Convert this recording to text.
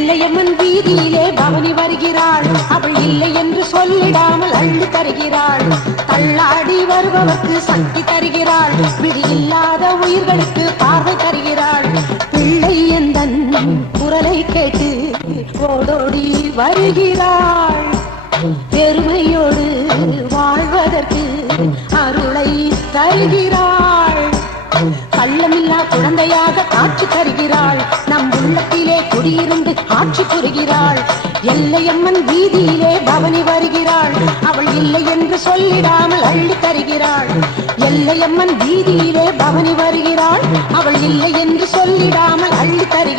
எல்லையம்மன் வீதியிலே பவனி வருகிறாள். அவள் இல்லை என்று சொல்லிடாமல் அள்ளி தருகிறாள். தள்ளாடி வருபவர்க்கு சக்தி தருகிறாள். விதி இல்லாத உயிர்களுக்கு பார்வை தருகிறாள். பிள்ளை எந்தன் குரலை கேட்டு ஓடோடி வருகிறாள். பெருமையோடு வாழ்வதற்கு அருளை தருகிறாள். கள்ளமில்லா குழந்தையாக காட்சி தருகிறாள். நம் உள்ளத்திலே குடியிருந்து ஆட்சி புரிகிறாள். எல்லையம்மன் வீதியிலே பவனி வருகிறாள். அவள் இல்லை என்று சொல்லிடாமல் அள்ளி தருகிறாள். எல்லையம்மன் வீதியிலே பவனி வருகிறாள். அவள் இல்லை என்று சொல்லிடாமல் அள்ளி தருகிறாள்.